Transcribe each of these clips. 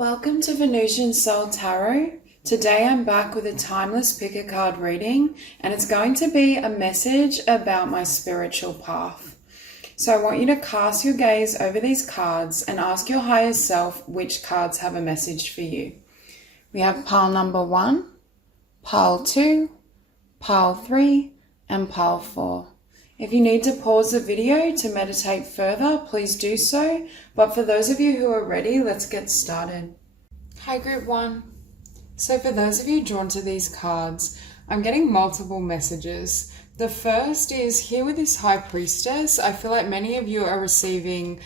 Welcome to Venusian Soul Tarot. Today I'm back with a timeless pick a card reading, and it's going to be a message about my spiritual path. So I want you to cast your gaze over these cards and ask your higher self which cards have a message for you. We have pile number 1, pile 2, pile 3, and pile 4. If you need to pause the video to meditate further, please do so. But for those of you who are ready, let's get started. Hi, Group 1. So for those of you drawn to these cards, I'm getting multiple messages. The first is here with this High Priestess. I feel like many of you are receiving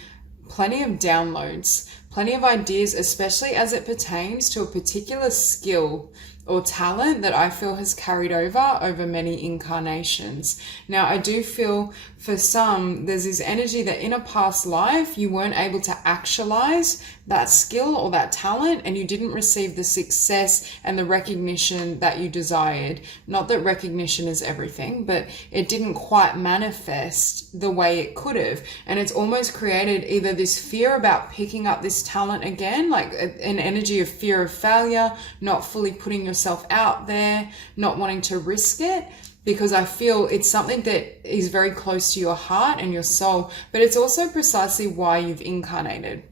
plenty of downloads, plenty of ideas, especially as it pertains to a particular skill or talent that I feel has carried over many incarnations. Now, I do feel for some, there's this energy that in a past life, you weren't able to actualize that skill or that talent, and you didn't receive the success and the recognition that you desired. Not that recognition is everything, but it didn't quite manifest the way it could have. And it's almost created either this fear about picking up this talent again, like an energy of fear of failure, not fully putting yourself out there, not wanting to risk it, because I feel it's something that is very close to your heart and your soul, but it's also precisely why you've incarnated.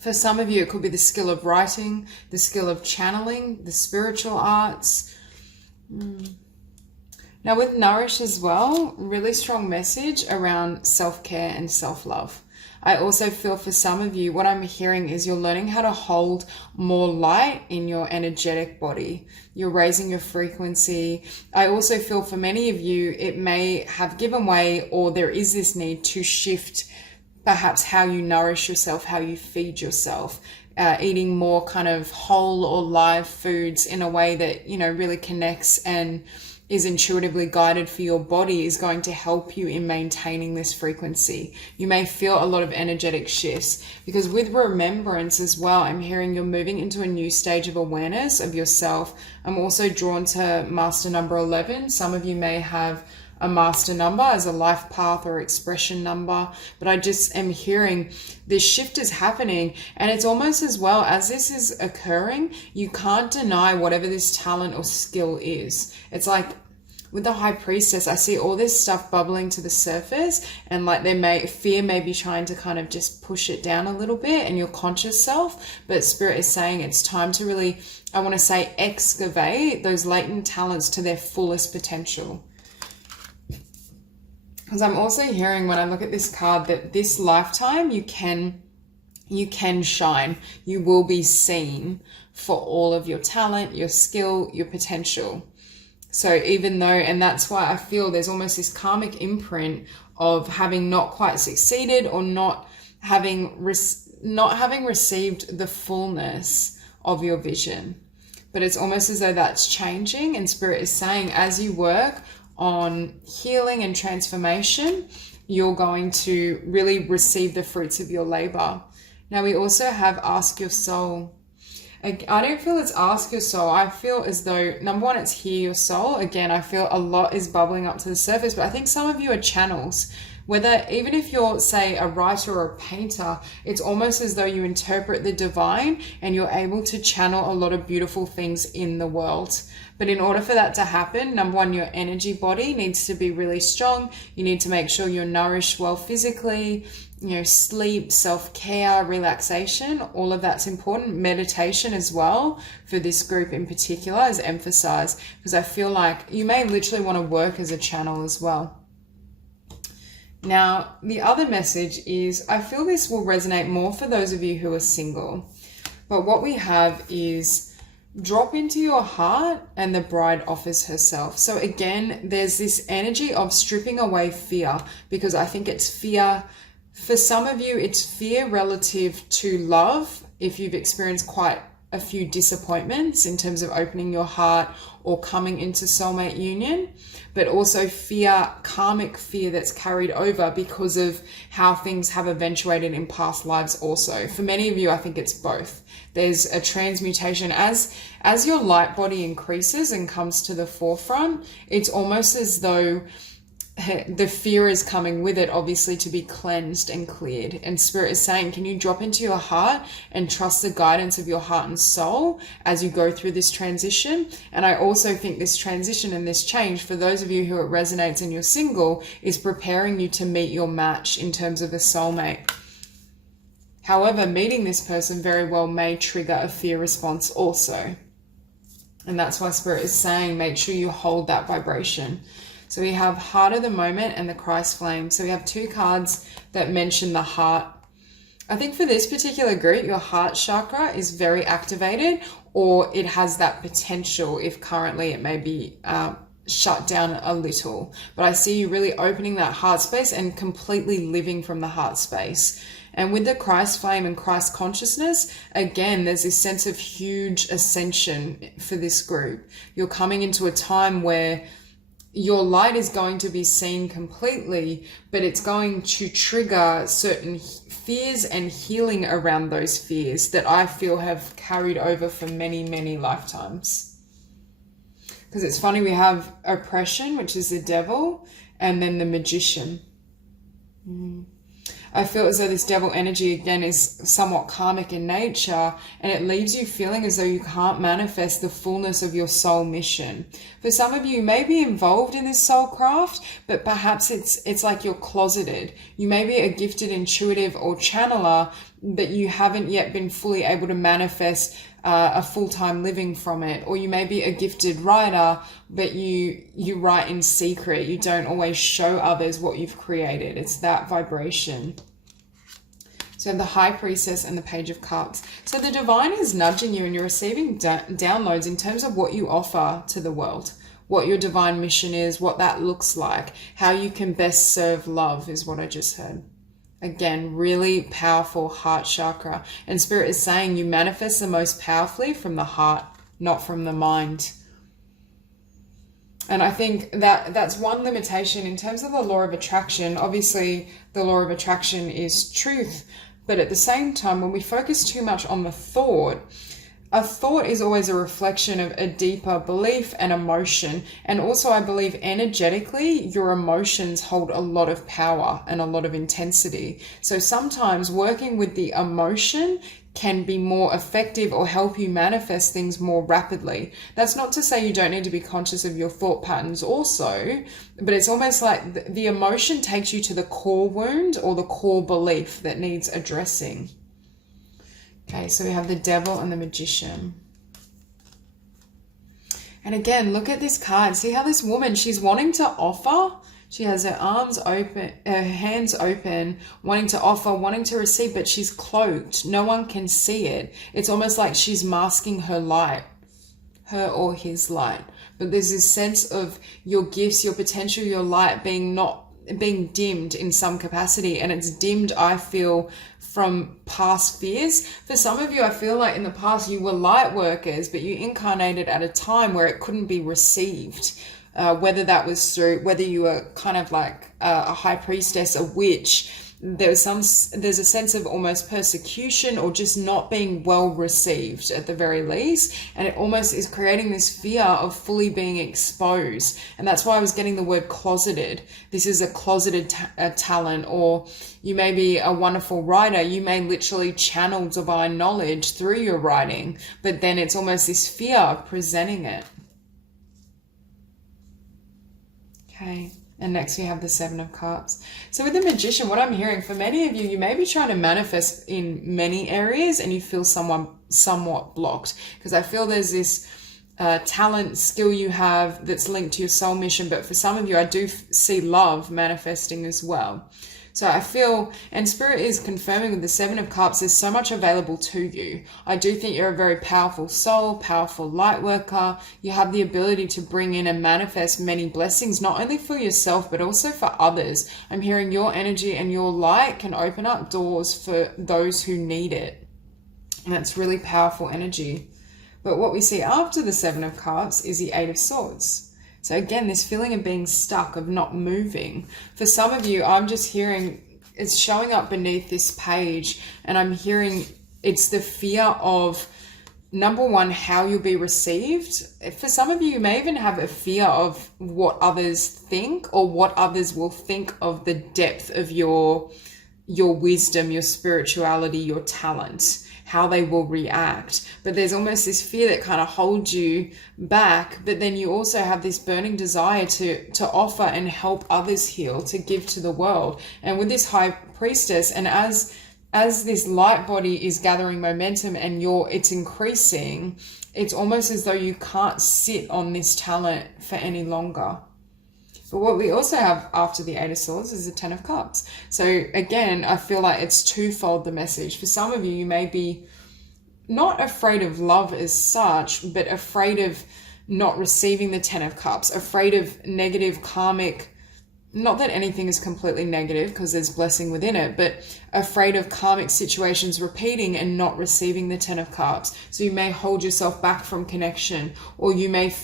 For some of you, it could be the skill of writing, the skill of channeling, the spiritual arts. Now with Nourish as well, really strong message around self-care and self-love. I also feel for some of you, what I'm hearing is you're learning how to hold more light in your energetic body. You're raising your frequency. I also feel for many of you, it may have given way, or there is this need to shift perhaps how you nourish yourself, how you feed yourself, eating more kind of whole or live foods in a way that, you know, really connects and is intuitively guided for your body is going to help you in maintaining this frequency. You may feel a lot of energetic shifts because with remembrance as well, I'm hearing you're moving into a new stage of awareness of yourself. I'm also drawn to master number 11. Some of you may have a master number as a life path or expression number, but I just am hearing this shift is happening, and it's almost as well as this is occurring, you can't deny whatever this talent or skill is. It's like with the High Priestess, I see all this stuff bubbling to the surface, and like fear may be trying to kind of just push it down a little bit and your conscious self, but Spirit is saying it's time to really, I want to say, excavate those latent talents to their fullest potential. Because I'm also hearing when I look at this card that this lifetime you can shine. You will be seen for all of your talent, your skill, your potential. So even though, and that's why I feel there's almost this karmic imprint of having not quite succeeded or not having received the fullness of your vision. But it's almost as though that's changing, and Spirit is saying as you work on healing and transformation, you're going to really receive the fruits of your labor. Now we also have Ask Your Soul. I don't feel it's Ask Your Soul. I feel as though, number one, it's Hear Your Soul. Again, I feel a lot is bubbling up to the surface, but I think some of you are channels. Whether, even if you're, say, a writer or a painter, it's almost as though you interpret the divine and you're able to channel a lot of beautiful things in the world. But in order for that to happen, number one, your energy body needs to be really strong. You need to make sure you're nourished well physically, you know, sleep, self-care, relaxation, all of that's important. Meditation as well for this group in particular is emphasized, because I feel like you may literally want to work as a channel as well. Now, the other message is, I feel this will resonate more for those of you who are single. But what we have is drop into your heart and the bride offers herself. So again, there's this energy of stripping away fear, because I think it's fear. For some of you, it's fear relative to love. If you've experienced quite a few disappointments in terms of opening your heart or coming into soulmate union, but also fear, karmic fear that's carried over because of how things have eventuated in past lives also. For many of you, I think it's both. There's a transmutation as your light body increases and comes to the forefront. It's almost as though the fear is coming with it, obviously, to be cleansed and cleared. And Spirit is saying, can you drop into your heart and trust the guidance of your heart and soul as you go through this transition? And I also think this transition and this change, for those of you who it resonates and you're single, is preparing you to meet your match in terms of a soulmate. However, meeting this person very well may trigger a fear response also. And that's why Spirit is saying, make sure you hold that vibration. So we have Heart of the Moment and the Christ Flame. So we have two cards that mention the heart. I think for this particular group, your heart chakra is very activated, or it has that potential if currently it may be shut down a little. But I see you really opening that heart space and completely living from the heart space. And with the Christ flame and Christ consciousness, again, there's this sense of huge ascension for this group. You're coming into a time where your light is going to be seen completely, but it's going to trigger certain fears and healing around those fears that I feel have carried over for many, many lifetimes. Because it's funny, we have oppression, which is the devil, and then the magician. I feel as though this devil energy, again, is somewhat karmic in nature, and it leaves you feeling as though you can't manifest the fullness of your soul mission. For some of you may be involved in this soul craft, but perhaps it's like you're closeted. You may be a gifted intuitive or channeler, but you haven't yet been fully able to manifest a full-time living from it. Or you may be a gifted writer, but you write in secret. You don't always show others what you've created. It's that vibration. So the High Priestess and the Page of Cups. So the divine is nudging you, and you're receiving downloads in terms of what you offer to the world, what your divine mission is, what that looks like, how you can best serve love is what I just heard. Again, really powerful heart chakra. And Spirit is saying you manifest the most powerfully from the heart, not from the mind. And I think that that's one limitation in terms of the law of attraction. Obviously, the law of attraction is truth. But at the same time, when we focus too much on the thought, a thought is always a reflection of a deeper belief and emotion. And also, I believe energetically, your emotions hold a lot of power and a lot of intensity. So sometimes working with the emotion can be more effective or help you manifest things more rapidly. That's not to say you don't need to be conscious of your thought patterns also, but it's almost like the emotion takes you to the core wound or the core belief that needs addressing. Okay, so we have the Devil and the Magician. And again, look at this card. See how this woman, she's wanting to offer. She has her arms open, her hands open, wanting to offer, wanting to receive, but she's cloaked. No one can see it. It's almost like she's masking her light, her or his light. But there's this sense of your gifts, your potential, your light being dimmed in some capacity. And it's dimmed, I feel, from past fears. For some of you, I feel like in the past you were light workers, but you incarnated at a time where it couldn't be received. Whether that was through, whether you were kind of like a high priestess, a witch, there's a sense of almost persecution or just not being well received at the very least. And it almost is creating this fear of fully being exposed. And that's why I was getting the word closeted. This is a closeted talent, or you may be a wonderful writer. You may literally channel divine knowledge through your writing, but then it's almost this fear of presenting it. Okay, and next we have the Seven of Cups. So with the Magician, what I'm hearing, for many of you, you may be trying to manifest in many areas and you feel somewhat blocked. Because I feel there's this talent, skill you have that's linked to your soul mission. But for some of you, I do see love manifesting as well. So I feel, and Spirit is confirming with the Seven of Cups, there's so much available to you. I do think you're a very powerful soul, powerful light worker. You have the ability to bring in and manifest many blessings, not only for yourself, but also for others. I'm hearing your energy and your light can open up doors for those who need it. And that's really powerful energy. But what we see after the Seven of Cups is the Eight of Swords. So again, this feeling of being stuck, of not moving. For some of you, I'm just hearing, it's showing up beneath this page, and I'm hearing it's the fear of number one, how you'll be received. For some of you, you may even have a fear of what others think or what others will think of the depth of your wisdom, your spirituality, your talent, how they will react. But there's almost this fear that kind of holds you back. But then you also have this burning desire to offer and help others heal, to give to the world. And with this High Priestess, and as this light body is gathering momentum and it's increasing, it's almost as though you can't sit on this talent for any longer. But what we also have after the Eight of Swords is the Ten of Cups. So again, I feel like it's twofold, the message. For some of you, you may be not afraid of love as such, but afraid of not receiving the Ten of Cups, afraid of negative karmic. Not that anything is completely negative because there's blessing within it, but afraid of karmic situations repeating and not receiving the Ten of Cups. So you may hold yourself back from connection, or you may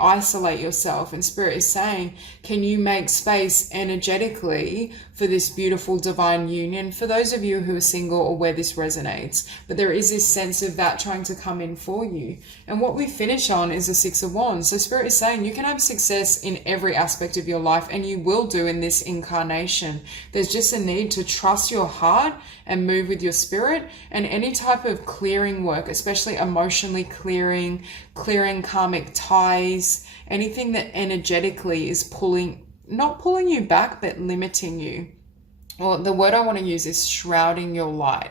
isolate yourself. And Spirit is saying, can you make space energetically for this beautiful divine union? For those of you who are single or where this resonates, but there is this sense of that trying to come in for you. And what we finish on is the Six of Wands. So Spirit is saying you can have success in every aspect of your life, and you will do in this incarnation. There's just a need to trust your heart and move with your spirit. And any type of clearing work, especially emotionally clearing karmic ties, anything that energetically is not pulling you back, but limiting you. Or the word I want to use is shrouding your light.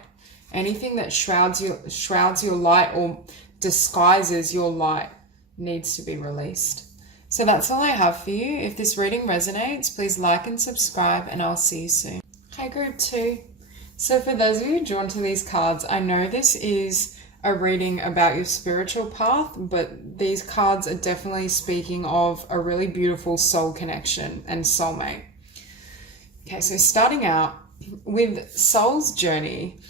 Anything that shrouds your light or disguises your light needs to be released. So that's all I have for you. If this reading resonates, please like and subscribe, and I'll see you soon. Hi, Group 2. So for those of you drawn to these cards, I know this is a reading about your spiritual path, but these cards are definitely speaking of a really beautiful soul connection and soulmate. Okay, so starting out with soul's journey,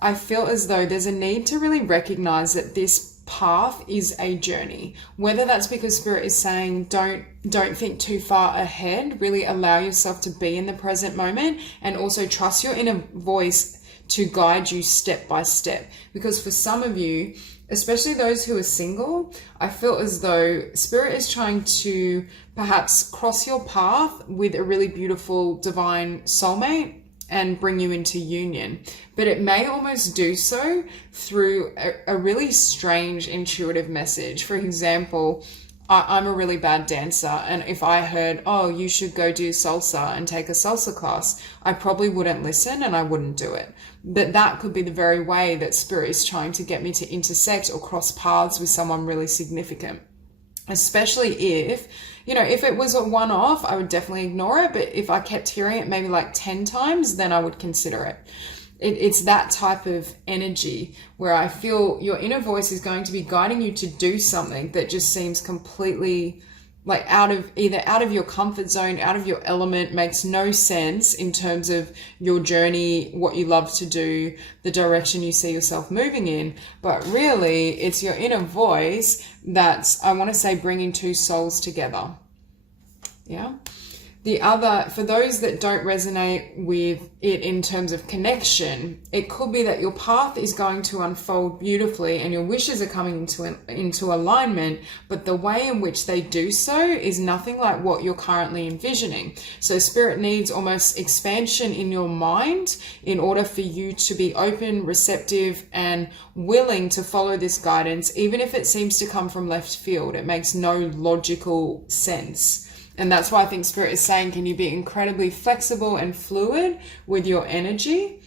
I feel as though there's a need to really recognize that this path is a journey. Whether that's because Spirit is saying don't think too far ahead, really allow yourself to be in the present moment, and also trust your inner voice to guide you step by step. Because for some of you, especially those who are single, I feel as though Spirit is trying to perhaps cross your path with a really beautiful divine soulmate and bring you into union. But it may almost do so through a really strange intuitive message. For example, I'm a really bad dancer, and if I heard, oh, you should go do salsa and take a salsa class, I probably wouldn't listen and I wouldn't do it. But that could be the very way that Spirit is trying to get me to intersect or cross paths with someone really significant. Especially if it was a one-off, I would definitely ignore it. But if I kept hearing it maybe like 10 times, then I would consider it. It's that type of energy where I feel your inner voice is going to be guiding you to do something that just seems completely like out of your comfort zone, out of your element, makes no sense in terms of your journey, what you love to do, the direction you see yourself moving in. But really, it's your inner voice that's, I want to say, bringing two souls together. Yeah. The other, for those that don't resonate with it in terms of connection, it could be that your path is going to unfold beautifully and your wishes are coming into alignment, but the way in which they do so is nothing like what you're currently envisioning. So Spirit needs almost expansion in your mind in order for you to be open, receptive, and willing to follow this guidance, even if it seems to come from left field. It makes no logical sense. And that's why I think Spirit is saying, can you be incredibly flexible and fluid with your energy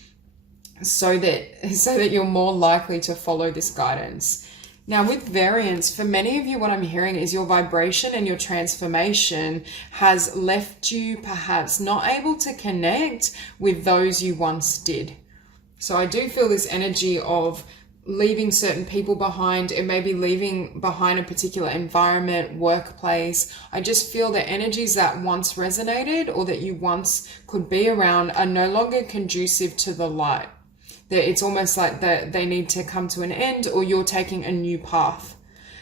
so that you're more likely to follow this guidance. Now with variance, for many of you, what I'm hearing is your vibration and your transformation has left you perhaps not able to connect with those you once did. So I do feel this energy of leaving certain people behind. It may be leaving behind a particular environment, workplace. I just feel that energies that once resonated or that you once could be around are no longer conducive to the light. That it's almost like that they need to come to an end, or you're taking a new path.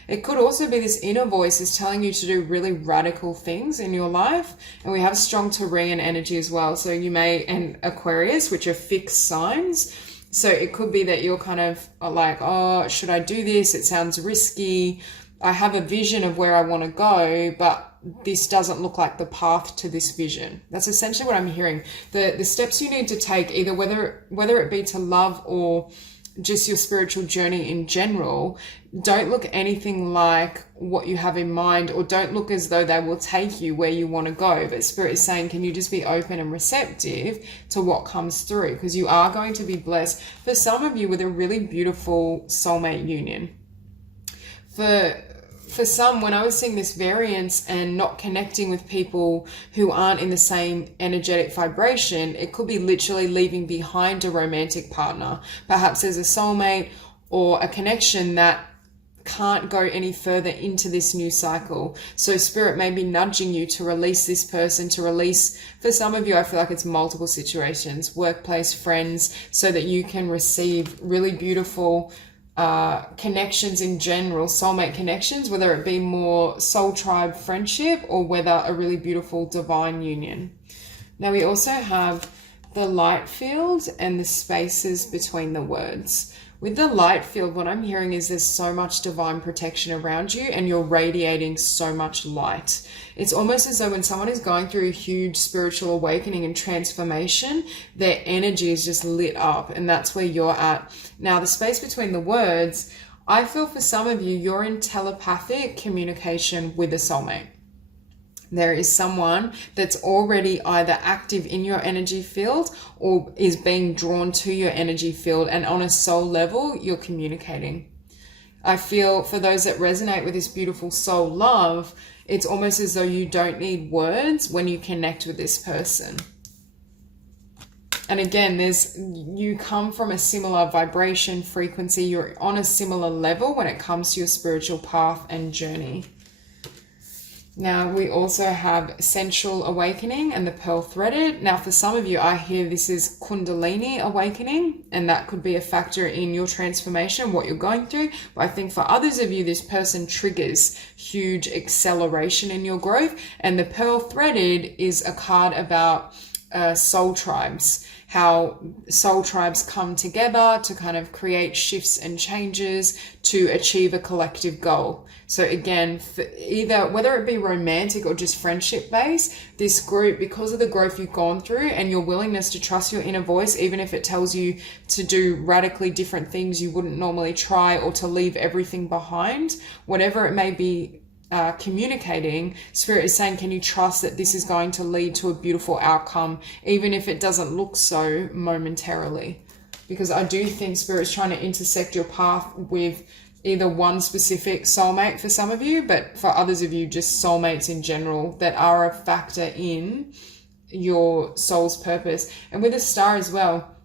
It could also be this inner voice is telling you to do really radical things in your life. And we have strong Taurian energy as well. So you may, and Aquarius, which are fixed signs. So it could be that you're kind of like, oh, should I do this? It sounds risky. I have a vision of where I want to go, but this doesn't look like the path to this vision. That's essentially what I'm hearing. The steps you need to take, either whether it be to love or just your spiritual journey in general, don't look anything like what you have in mind, or don't look as though they will take you where you want to go. But Spirit is saying, can you just be open and receptive to what comes through? Because you are going to be blessed, for some of you, with a really beautiful soulmate union. For some, when I was seeing this variance and not connecting with people who aren't in the same energetic vibration, it could be literally leaving behind a romantic partner. Perhaps there's a soulmate or a connection that can't go any further into this new cycle. So Spirit may be nudging you to release this person, to release, for some of you, I feel like it's multiple situations, workplace, friends, so that you can receive really beautiful connections in general, soulmate connections, whether it be more soul tribe friendship or whether a really beautiful divine union. Now we also have the light field and the spaces between the words. With the light field, what I'm hearing is there's so much divine protection around you and you're radiating so much light. It's almost as though when someone is going through a huge spiritual awakening and transformation, their energy is just lit up, and that's where you're at. Now, the space between the words, I feel for some of you, you're in telepathic communication with a soulmate. There is someone that's already either active in your energy field or is being drawn to your energy field, and on a soul level, you're communicating. I feel for those that resonate with this beautiful soul love, it's almost as though you don't need words when you connect with this person. And again, you come from a similar vibration, frequency, you're on a similar level when it comes to your spiritual path and journey. Now, we also have Sensual Awakening and the Pearl Threaded. Now, for some of you, I hear this is Kundalini Awakening, and that could be a factor in your transformation, what you're going through. But I think for others of you, this person triggers huge acceleration in your growth. And the Pearl Threaded is a card about soul tribes, how soul tribes come together to kind of create shifts and changes to achieve a collective goal. So again, whether it be romantic or just friendship based, this group, because of the growth you've gone through and your willingness to trust your inner voice, even if it tells you to do radically different things you wouldn't normally try, or to leave everything behind, whatever it may be communicating, Spirit is saying, can you trust that this is going to lead to a beautiful outcome, even if it doesn't look so momentarily? Because I do think Spirit is trying to intersect your path with either one specific soulmate for some of you, but for others of you, just soulmates in general that are a factor in your soul's purpose. And with a star as well,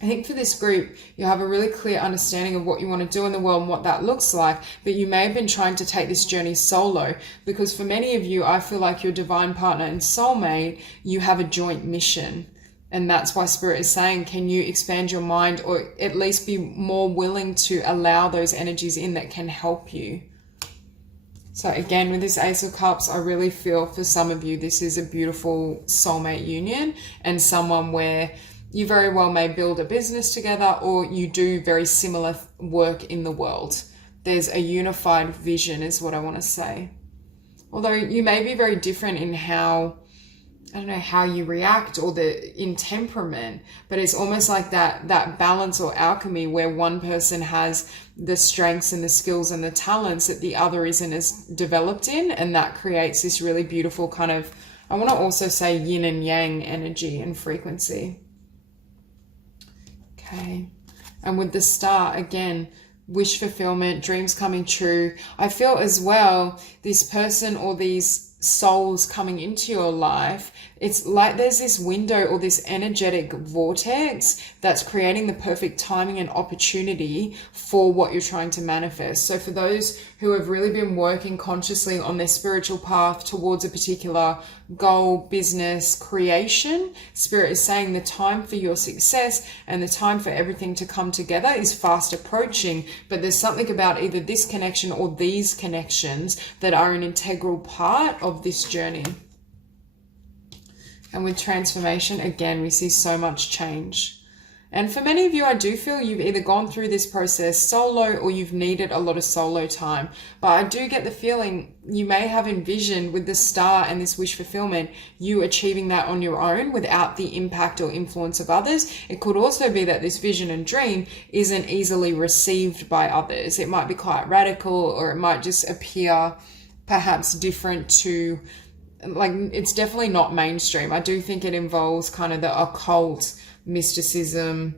I think for this group, you have a really clear understanding of what you want to do in the world and what that looks like, but you may have been trying to take this journey solo, because for many of you, I feel like your divine partner and soulmate, you have a joint mission. And that's why Spirit is saying, can you expand your mind, or at least be more willing to allow those energies in that can help you? So again, with this Ace of Cups, I really feel for some of you, this is a beautiful soulmate union, and someone where you very well may build a business together, or you do very similar work in the world. There's a unified vision is what I want to say. Although you may be very different in how you react or in temperament, but it's almost like that balance or alchemy where one person has the strengths and the skills and the talents that the other isn't as developed in, and that creates this really beautiful kind of, I want to also say, yin and yang energy and frequency. Okay. And with the star, again, wish fulfillment, dreams coming true. I feel as well, this person or these souls coming into your life, it's like there's this window or this energetic vortex that's creating the perfect timing and opportunity for what you're trying to manifest. So for those who have really been working consciously on their spiritual path towards a particular goal, business, creation, Spirit is saying the time for your success and the time for everything to come together is fast approaching. But there's something about either this connection or these connections that are an integral part of this journey. And with transformation, again, we see so much change. And for many of you, I do feel you've either gone through this process solo or you've needed a lot of solo time. But I do get the feeling you may have envisioned with the star and this wish fulfillment, you achieving that on your own without the impact or influence of others. It could also be that this vision and dream isn't easily received by others. It might be quite radical, or it might just appear perhaps different to, like, it's definitely not mainstream. I do think it involves kind of the occult, mysticism.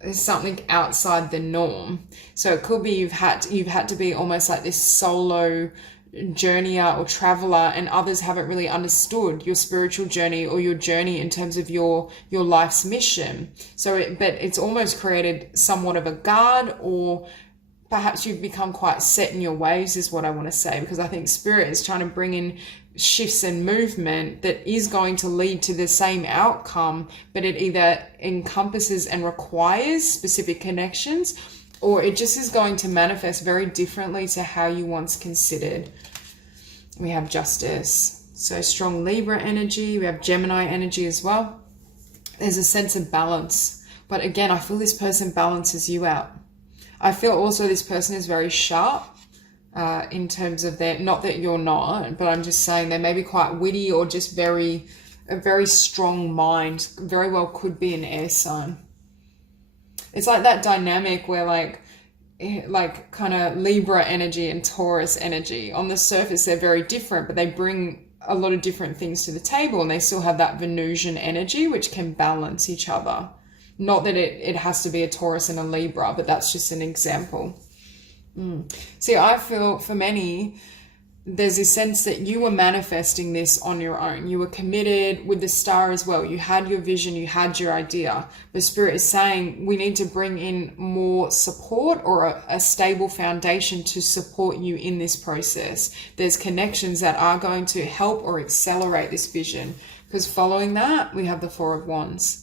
There's something outside the norm. So it could be you've had to be almost like this solo journeyer or traveler, and others haven't really understood your spiritual journey or your journey in terms of your life's mission. But it's almost created somewhat of a guard, or perhaps you've become quite set in your ways, is what I want to say, because I think Spirit is trying to bring in shifts and movement that is going to lead to the same outcome, but it either encompasses and requires specific connections, or it just is going to manifest very differently to how you once considered. We have Justice. So strong Libra energy. We have Gemini energy as well. There's a sense of balance. But again, I feel this person balances you out. I feel also this person is very sharp in terms of their, not that you're not, but I'm just saying they may be quite witty or just a very strong mind. Very well could be an air sign. It's like that dynamic where like kind of Libra energy and Taurus energy. On the surface, they're very different, but they bring a lot of different things to the table, and they still have that Venusian energy, which can balance each other. Not that it has to be a Taurus and a Libra, but that's just an example. See, I feel for many, there's a sense that you were manifesting this on your own. You were committed with the star as well. You had your vision, you had your idea. The Spirit is saying we need to bring in more support, or a stable foundation to support you in this process. There's connections that are going to help or accelerate this vision, because following that, we have the Four of Wands.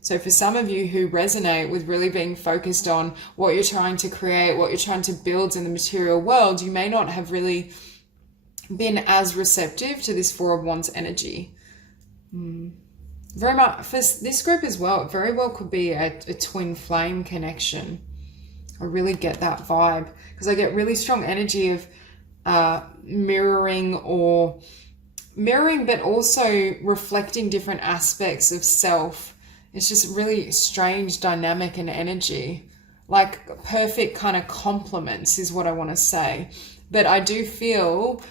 So for some of you who resonate with really being focused on what you're trying to create, what you're trying to build in the material world, you may not have really been as receptive to this Four of Wands energy. Very much for this group as well, it very well could be a twin flame connection. I really get that vibe, because I get really strong energy of mirroring, but also reflecting different aspects of self. It's just really strange dynamic and energy, like perfect kind of complements is what I want to say. But I do feel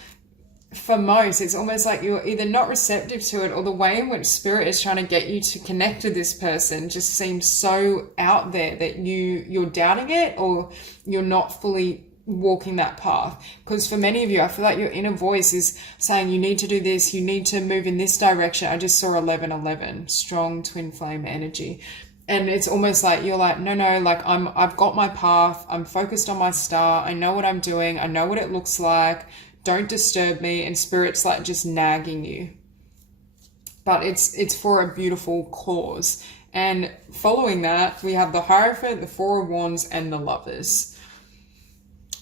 for most, it's almost like you're either not receptive to it, or the way in which Spirit is trying to get you to connect with this person just seems so out there that you're doubting it, or you're not fully walking that path. Because for many of you, I feel like your inner voice is saying you need to do this, you need to move in this direction. I just saw 1111, strong twin flame energy. And it's almost like you're like, no, like I've got my path, I'm focused on my star, I know what I'm doing, I know what it looks like, don't disturb me. And Spirit's like just nagging you. But it's for a beautiful cause. And following that, we have the Hierophant, the Four of Wands, and the Lovers.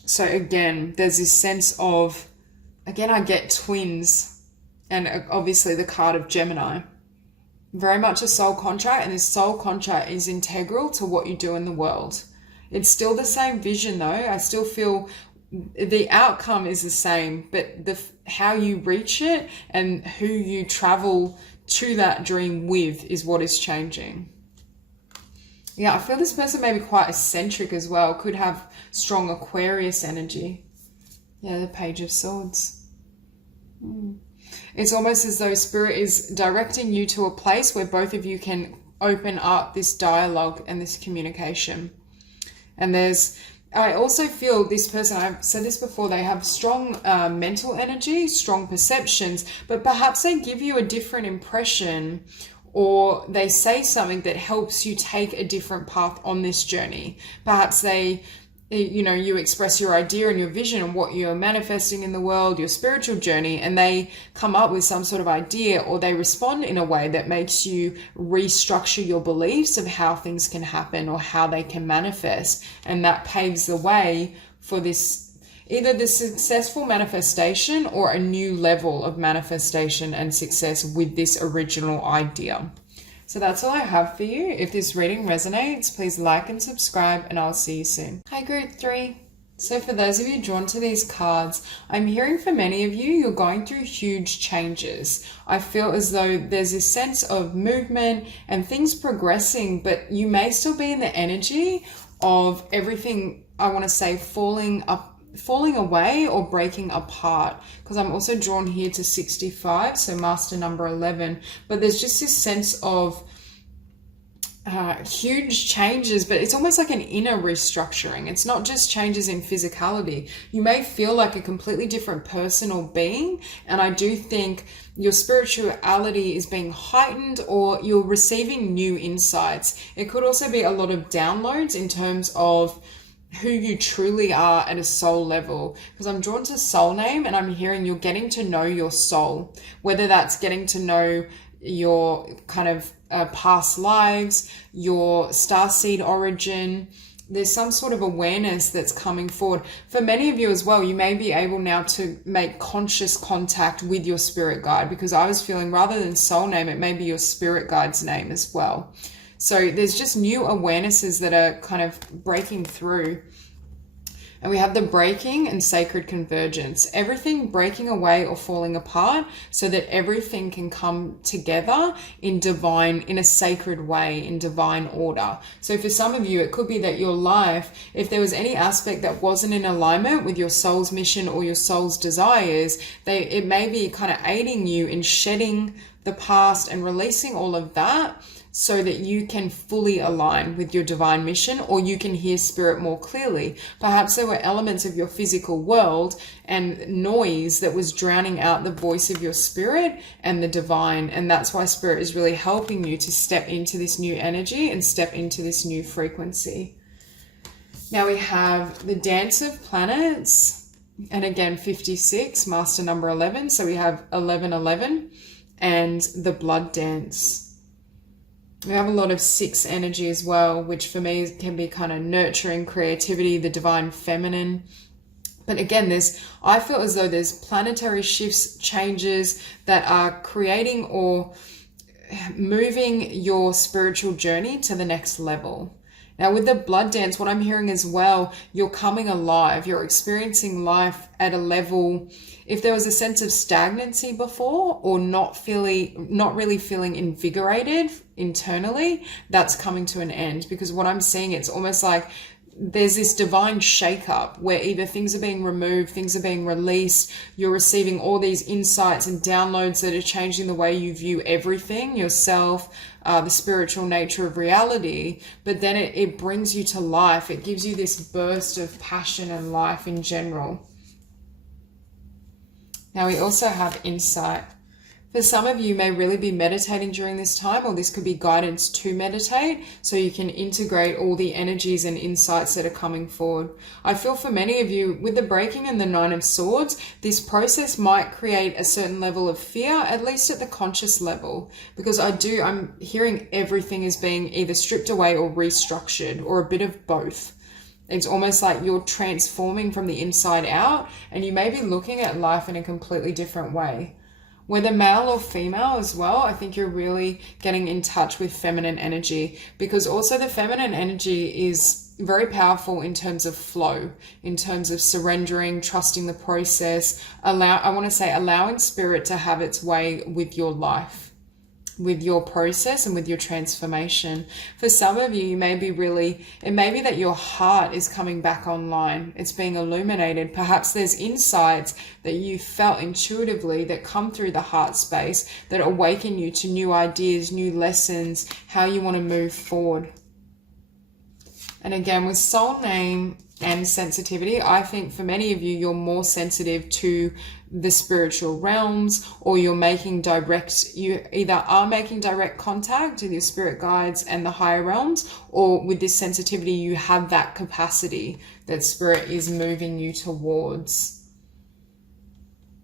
So again, there's this sense of, again, I get twins, and obviously the card of Gemini. Very much a soul contract, and this soul contract is integral to what you do in the world. It's still the same vision though. I still feel the outcome is the same, but how you reach it and who you travel to that dream with is what is changing. Yeah, I feel this person may be quite eccentric as well. Could have strong Aquarius energy. Yeah, the Page of Swords. It's almost as though Spirit is directing you to a place where both of you can open up this dialogue and this communication. And I also feel this person, I've said this before, they have strong mental energy, strong perceptions, but perhaps they give you a different impression, or they say something that helps you take a different path on this journey. Perhaps you express your idea and your vision and what you're manifesting in the world, your spiritual journey, and they come up with some sort of idea, or they respond in a way that makes you restructure your beliefs of how things can happen or how they can manifest. And that paves the way for this, either the successful manifestation or a new level of manifestation and success with this original idea. So that's all I have for you. If this reading resonates, please like and subscribe, and I'll see you soon. Hi, Group 3. So for those of you drawn to these cards, I'm hearing for many of you, you're going through huge changes. I feel as though there's this sense of movement and things progressing, but you may still be in the energy of everything, I want to say, falling away or breaking apart, because I'm also drawn here to 65, so master number 11. But there's just this sense of huge changes, but it's almost like an inner restructuring. It's not just changes in physicality. You may feel like a completely different person or being, and I do think your spirituality is being heightened, or you're receiving new insights. It could also be a lot of downloads in terms of who you truly are at a soul level, because I'm drawn to soul name, and I'm hearing you're getting to know your soul, whether that's getting to know your kind of past lives, your starseed origin. There's some sort of awareness that's coming forward. For many of you as well, you may be able now to make conscious contact with your spirit guide, because I was feeling rather than soul name, it may be your spirit guide's name as well. So there's just new awarenesses that are kind of breaking through. And we have the breaking and sacred convergence. Everything breaking away or falling apart so that everything can come together in a sacred way, in divine order. So for some of you, it could be that your life, if there was any aspect that wasn't in alignment with your soul's mission or your soul's desires, it may be kind of aiding you in shedding the past and releasing all of that, so that you can fully align with your divine mission, or you can hear spirit more clearly. Perhaps there were elements of your physical world and noise that was drowning out the voice of your spirit and the divine. And that's why spirit is really helping you to step into this new energy and step into this new frequency. Now we have the Dance of Planets, and again 56, master number 11. So we have 1111 and the Blood Dance. We have a lot of 6 energy as well, which for me can be kind of nurturing, creativity, the divine feminine. But again, I feel as though there's planetary shifts, changes that are creating or moving your spiritual journey to the next level. Now with the Blood Dance, what I'm hearing as well, you're coming alive, you're experiencing life at a level. If there was a sense of stagnancy before, or not really feeling invigorated internally, that's coming to an end. Because what I'm seeing, it's almost like there's this divine shake-up where either things are being removed, things are being released, you're receiving all these insights and downloads that are changing the way you view everything, yourself, the spiritual nature of reality. But then it brings you to life. It gives you this burst of passion and life in general. Now we also have insight. For some of you may really be meditating during this time, or this could be guidance to meditate, so you can integrate all the energies and insights that are coming forward. I feel for many of you, with the breaking and the 9 of Swords, this process might create a certain level of fear, at least at the conscious level, because I'm hearing everything is being either stripped away or restructured, or a bit of both. It's almost like you're transforming from the inside out, and you may be looking at life in a completely different way. Whether male or female as well, I think you're really getting in touch with feminine energy, because also the feminine energy is very powerful in terms of flow, in terms of surrendering, trusting the process, allowing spirit to have its way with your life, with your process and with your transformation. For some of you, it may be that your heart is coming back online. It's being illuminated. Perhaps there's insights that you felt intuitively that come through the heart space that awaken you to new ideas, new lessons, how you want to move forward. And again, with soul name and sensitivity, I think for many of you, you're more sensitive to the spiritual realms, or you either are making direct contact with your spirit guides and the higher realms, or with this sensitivity, you have that capacity that spirit is moving you towards.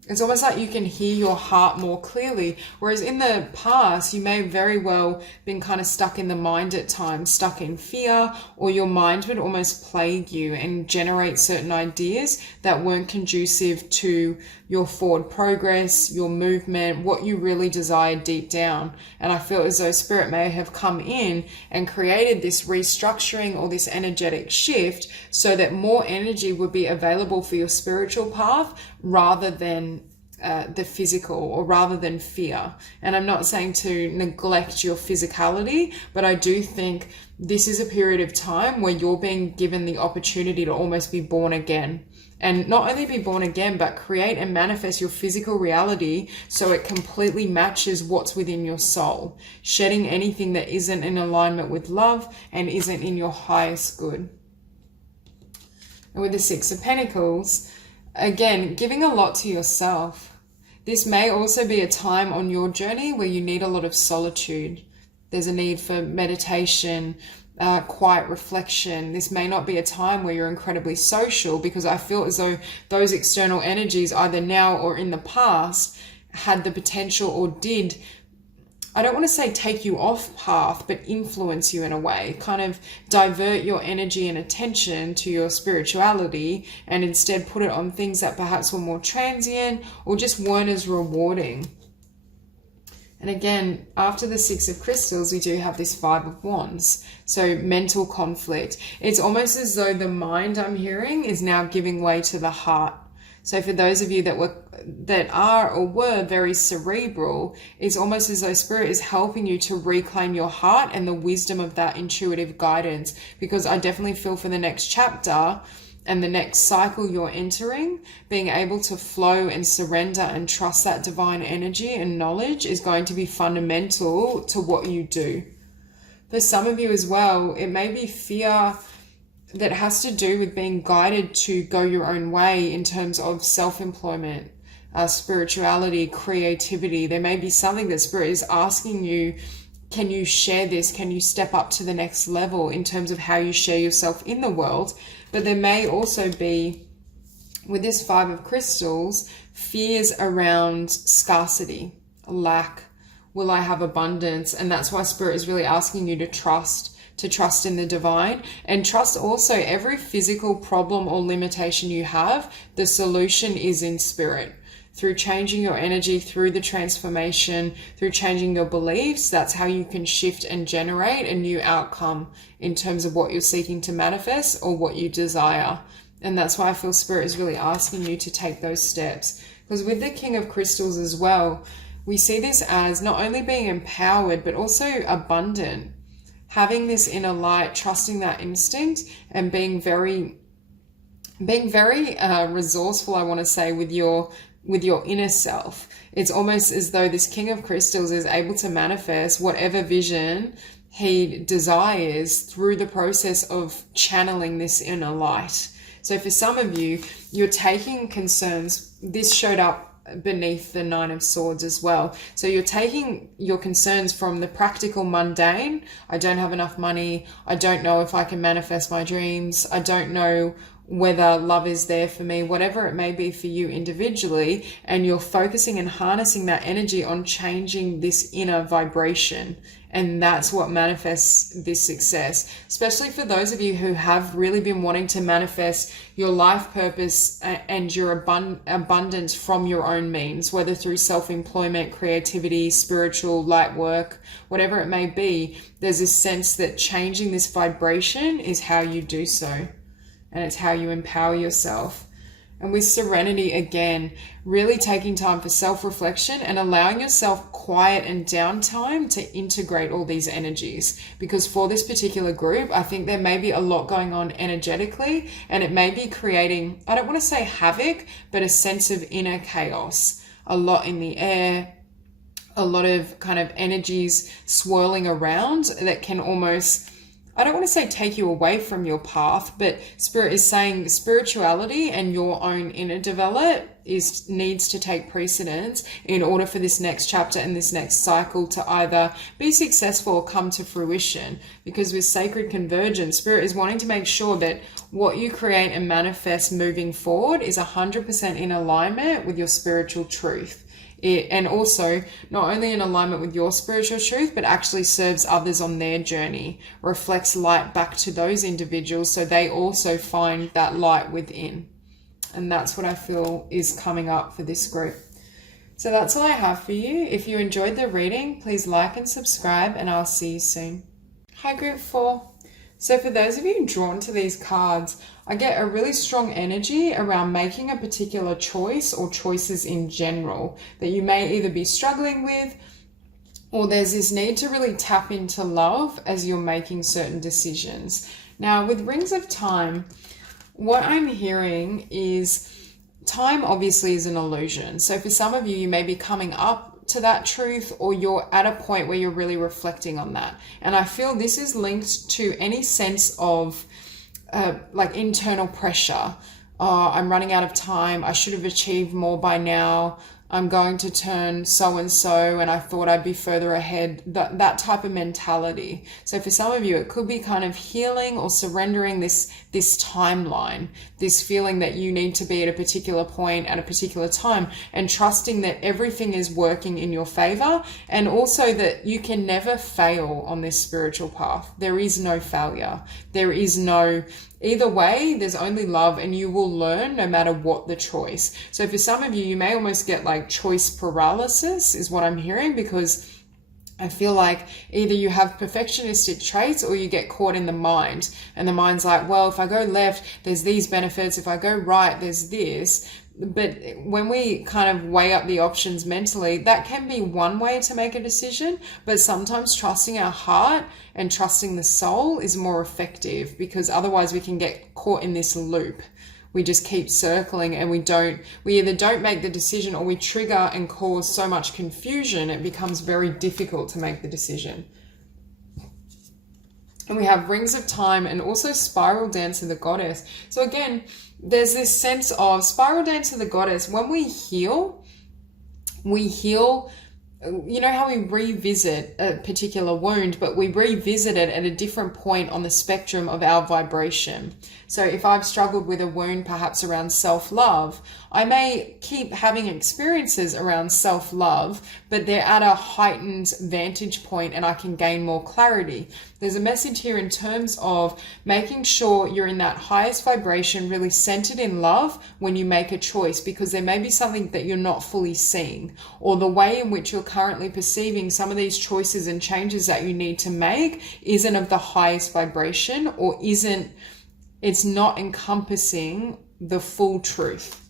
It's almost like you can hear your heart more clearly. Whereas in the past, you may have very well been kind of stuck in the mind at times, stuck in fear, or your mind would almost plague you and generate certain ideas that weren't conducive to your forward progress, your movement, what you really desire deep down. And I feel as though Spirit may have come in and created this restructuring or this energetic shift so that more energy would be available for your spiritual path rather than the physical, or rather than fear. And I'm not saying to neglect your physicality, but I do think this is a period of time where you're being given the opportunity to almost be born again. And not only be born again, but create and manifest your physical reality so it completely matches what's within your soul, shedding anything that isn't in alignment with love and isn't in your highest good. And with the Six of Pentacles, again, giving a lot to yourself. This may also be a time on your journey where you need a lot of solitude. There's a need for meditation, quiet reflection. This may not be a time where you're incredibly social, because I feel as though those external energies, either now or in the past, had the potential or did, I don't want to say take you off path, but influence you in a way, kind of divert your energy and attention to your spirituality and instead put it on things that perhaps were more transient or just weren't as rewarding. And again, after the Six of Crystals, we do have this Five of Wands. So mental conflict. It's almost as though the mind, I'm hearing, is now giving way to the heart. So for those of you that are or were very cerebral, it's almost as though Spirit is helping you to reclaim your heart and the wisdom of that intuitive guidance. Because I definitely feel for the next chapter and the next cycle you're entering, being able to flow and surrender and trust that divine energy and knowledge is going to be fundamental to what you do. For some of you as well, it may be fear that has to do with being guided to go your own way in terms of self-employment, spirituality, creativity. There may be something that Spirit is asking you, can you share this? Can you step up to the next level in terms of how you share yourself in the world? But there may also be, with this Five of Crystals, fears around scarcity, lack. Will I have abundance? And that's why Spirit is really asking you to trust in the divine, and trust also every physical problem or limitation you have, the solution is in Spirit. Through changing your energy, through the transformation, through changing your beliefs, that's how you can shift and generate a new outcome in terms of what you're seeking to manifest or what you desire. And that's why I feel Spirit is really asking you to take those steps. Because with the King of Crystals as well, we see this as not only being empowered, but also abundant. Having this inner light, trusting that instinct, and being very resourceful, I want to say, with your inner self. It's almost as though this King of Crystals is able to manifest whatever vision he desires through the process of channeling this inner light. So for some of you, you're taking concerns. This showed up beneath the Nine of Swords as well. So you're taking your concerns from the practical mundane. I don't have enough money. I don't know if I can manifest my dreams. I don't know whether love is there for me, whatever it may be for you individually. And you're focusing and harnessing that energy on changing this inner vibration. And that's what manifests this success, especially for those of you who have really been wanting to manifest your life purpose and your abundance from your own means, whether through self-employment, creativity, spiritual, light work, whatever it may be. There's this sense that changing this vibration is how you do so. And it's how you empower yourself. And with Serenity, again, really taking time for self-reflection and allowing yourself quiet and downtime to integrate all these energies. Because for this particular group, I think there may be a lot going on energetically, and it may be creating, I don't want to say havoc, but a sense of inner chaos. A lot in the air, a lot of kind of energies swirling around that can almost, I don't want to say take you away from your path, but Spirit is saying spirituality and your own inner development needs to take precedence in order for this next chapter and this next cycle to either be successful or come to fruition. Because with sacred convergence, Spirit is wanting to make sure that what you create and manifest moving forward is 100% in alignment with your spiritual truth. And also not only in alignment with your spiritual truth, but actually serves others on their journey, reflects light back to those individuals so they also find that light within. And that's what I feel is coming up for this group. So that's all I have for you. If you enjoyed the reading, please like and subscribe, and I'll see you soon. Hi, group 4. So for those of you drawn to these cards, I get a really strong energy around making a particular choice or choices in general that you may either be struggling with, or there's this need to really tap into love as you're making certain decisions. Now, with Rings of Time, what I'm hearing is time obviously is an illusion. So for some of you, you may be coming up to that truth, or you're at a point where you're really reflecting on that. And I feel this is linked to any sense of like internal pressure. I'm running out of time. I should have achieved more by now. I'm going to turn so-and-so and I thought I'd be further ahead. That type of mentality. So for some of you, it could be kind of healing or surrendering this timeline, this feeling that you need to be at a particular point at a particular time, and trusting that everything is working in your favor, and also that you can never fail on this spiritual path. There is no failure. There is no... Either way, there's only love, and you will learn no matter what the choice. So for some of you, you may almost get like choice paralysis is what I'm hearing, because I feel like either you have perfectionistic traits or you get caught in the mind, and the mind's like, well, if I go left, there's these benefits. If I go right, there's this. But when we kind of weigh up the options mentally, that can be one way to make a decision. But sometimes trusting our heart and trusting the soul is more effective, because otherwise we can get caught in this loop. We just keep circling, and we either don't make the decision, or we trigger and cause so much confusion, it becomes very difficult to make the decision. And we have Rings of Time and also Spiral Dance of the Goddess. So again, there's this sense of Spiral Dance of the Goddess. When we heal, you know how we revisit a particular wound, but we revisit it at a different point on the spectrum of our vibration. So if I've struggled with a wound perhaps around self-love, I may keep having experiences around self-love, but they're at a heightened vantage point and I can gain more clarity. There's a message here in terms of making sure you're in that highest vibration, really centered in love when you make a choice, because there may be something that you're not fully seeing, or the way in which you're currently perceiving some of these choices and changes that you need to make isn't of the highest vibration, or it's not encompassing the full truth.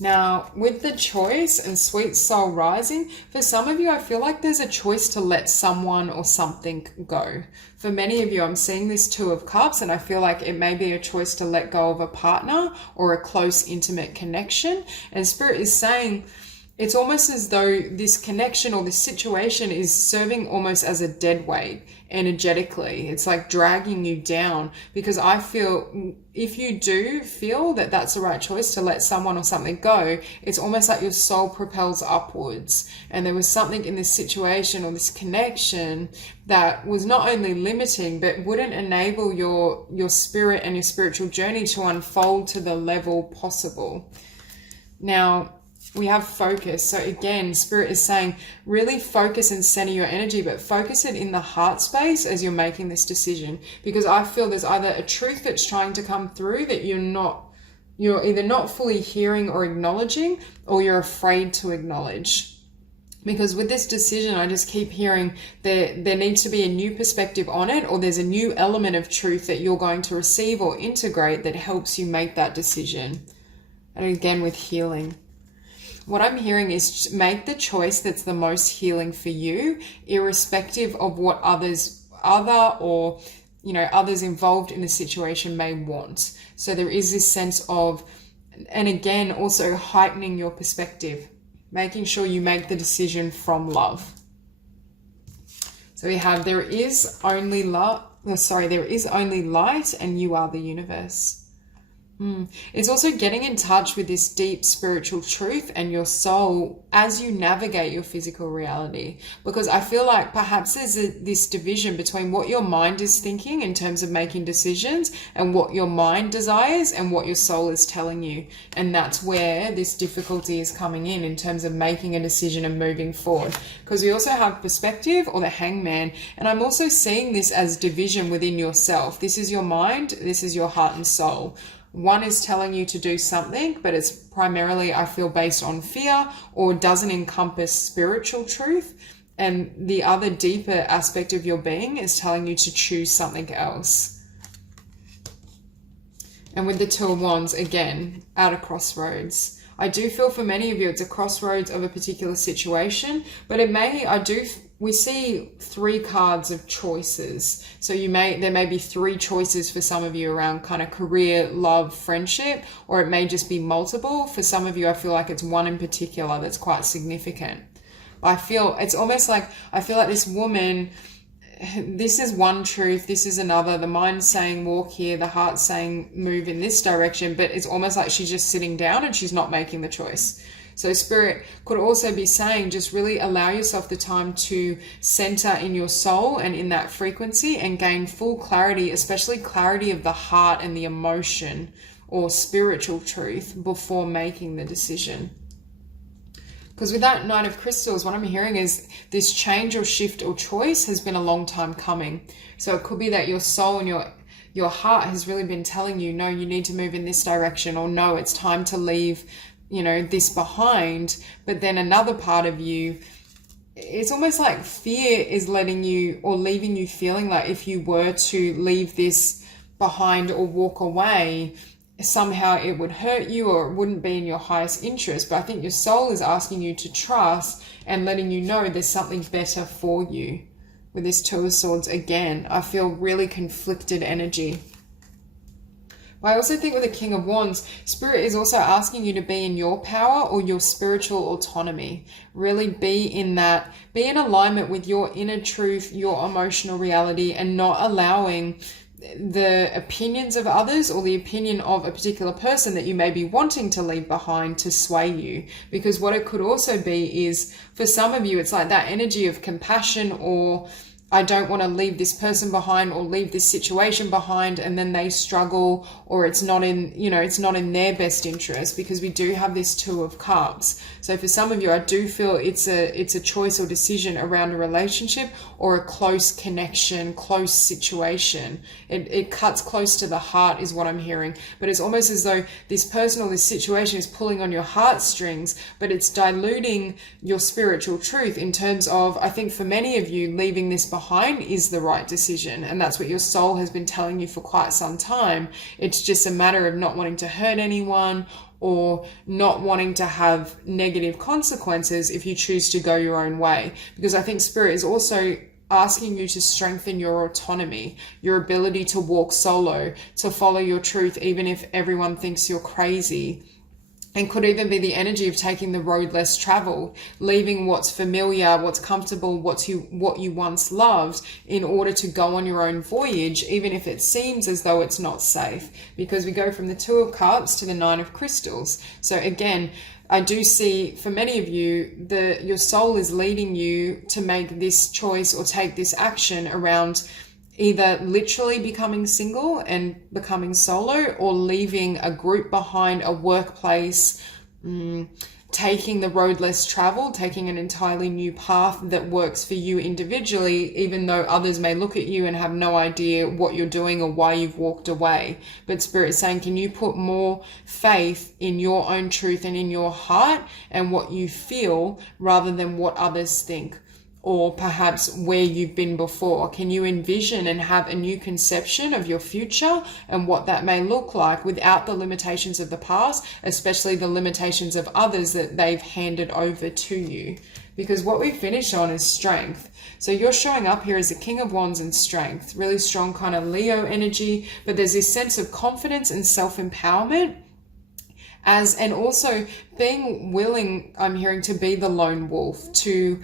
Now, with the choice and Sweet Soul Rising, for some of you, I feel like there's a choice to let someone or something go. For many of you, I'm seeing this Two of Cups, and I feel like it may be a choice to let go of a partner or a close, intimate connection. And Spirit is saying it's almost as though this connection or this situation is serving almost as a dead weight energetically. It's like dragging you down, because I feel if you do feel that that's the right choice to let someone or something go, it's almost like your soul propels upwards. And there was something in this situation or this connection that was not only limiting, but wouldn't enable your spirit and your spiritual journey to unfold to the level possible. Now, we have focus. So again, Spirit is saying really focus and center your energy, but focus it in the heart space as you're making this decision, because I feel there's either a truth that's trying to come through that you're either not fully hearing or acknowledging, or you're afraid to acknowledge. Because with this decision, I just keep hearing there needs to be a new perspective on it, or there's a new element of truth that you're going to receive or integrate that helps you make that decision. And again, with healing, what I'm hearing is make the choice that's the most healing for you, irrespective of what others involved in the situation may want. So there is this sense of, and again, also heightening your perspective, making sure you make the decision from love. So we have, there is only light, and you are the universe. It's also getting in touch with this deep spiritual truth and your soul as you navigate your physical reality. Because I feel like perhaps there's this division between what your mind is thinking in terms of making decisions and what your mind desires and what your soul is telling you. And that's where this difficulty is coming in terms of making a decision and moving forward. Because we also have perspective, or the hangman. And I'm also seeing this as division within yourself. This is your mind, this is your heart and soul. One is telling you to do something, but it's primarily, I feel, based on fear or doesn't encompass spiritual truth. And the other deeper aspect of your being is telling you to choose something else. And with the Two of Wands, again, at a crossroads. I do feel for many of you, it's a crossroads of a particular situation, but we see 3 cards of choices. So there may be 3 choices for some of you around kind of career, love, friendship, or it may just be multiple. For some of you, I feel like it's one in particular that's quite significant. I feel like this woman, this is one truth, this is another. The mind's saying walk here, the heart's saying move in this direction, but it's almost like she's just sitting down and she's not making the choice. So Spirit could also be saying, just really allow yourself the time to center in your soul and in that frequency and gain full clarity, especially clarity of the heart and the emotion or spiritual truth before making the decision. Because with that Knight of Crystals, what I'm hearing is this change or shift or choice has been a long time coming. So it could be that your soul and your heart has really been telling you, no, you need to move in this direction, or no, it's time to leave, this behind. But then another part of you, it's almost like fear is letting you or leaving you feeling like if you were to leave this behind or walk away, somehow it would hurt you or it wouldn't be in your highest interest. But I think your soul is asking you to trust and letting you know there's something better for you. With this Two of Swords again, I feel really conflicted energy. But I also think with the King of Wands, Spirit is also asking you to be in your power or your spiritual autonomy. Really be in alignment with your inner truth, your emotional reality, and not allowing the opinions of others or the opinion of a particular person that you may be wanting to leave behind to sway you. Because what it could also be is, for some of you, it's like that energy of compassion, or I don't want to leave this person behind or leave this situation behind, and then they struggle, or it's not in their best interest, because we do have this Two of Cups. So for some of you, I do feel it's a choice or decision around a relationship or a close connection, close situation. It cuts close to the heart is what I'm hearing. But it's almost as though this person or this situation is pulling on your heartstrings, but it's diluting your spiritual truth in terms of, I think for many of you, leaving this behind is the right decision. And that's what your soul has been telling you for quite some time. It's just a matter of not wanting to hurt anyone or not wanting to have negative consequences if you choose to go your own way. Because I think Spirit is also asking you to strengthen your autonomy, your ability to walk solo, to follow your truth, even if everyone thinks you're crazy. And could even be the energy of taking the road less traveled, leaving what's familiar, what's comfortable, what you once loved, in order to go on your own voyage, even if it seems as though it's not safe. Because we go from the Two of Cups to the Nine of Crystals. So again, I do see for many of you, your soul is leading you to make this choice or take this action around either literally becoming single and becoming solo, or leaving a group behind, a workplace, taking the road less traveled, taking an entirely new path that works for you individually, even though others may look at you and have no idea what you're doing or why you've walked away. But Spirit is saying, can you put more faith in your own truth and in your heart and what you feel, rather than what others think? Or perhaps where you've been before? Can you envision and have a new conception of your future and what that may look like without the limitations of the past, especially the limitations of others that they've handed over to you? Because what we finish on is strength. So you're showing up here as the King of Wands in strength, really strong kind of Leo energy, but there's this sense of confidence and self-empowerment. And also being willing, I'm hearing, to be the lone wolf, to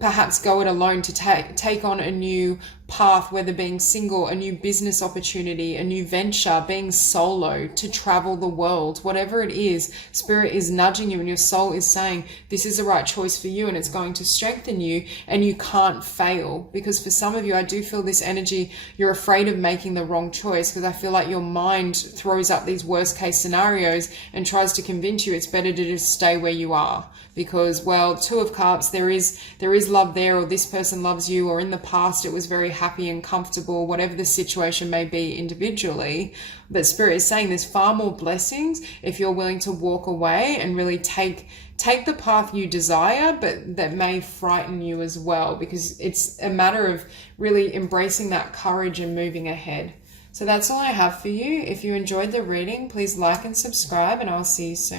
perhaps go it alone, to take on a new path, whether being single, a new business opportunity, a new venture, being solo, to travel the world, whatever it is, Spirit is nudging you and your soul is saying this is the right choice for you and it's going to strengthen you and you can't fail. Because for some of you, I do feel this energy, you're afraid of making the wrong choice, because I feel like your mind throws up these worst case scenarios and tries to convince you it's better to just stay where you are. Because, well, Two of Cups, there is love there, or this person loves you, or in the past it was very happy and comfortable, whatever the situation may be individually. But Spirit is saying there's far more blessings if you're willing to walk away and really take the path you desire, but that may frighten you as well, because it's a matter of really embracing that courage and moving ahead. So that's all I have for you. If you enjoyed the reading, please like and subscribe, and I'll see you soon.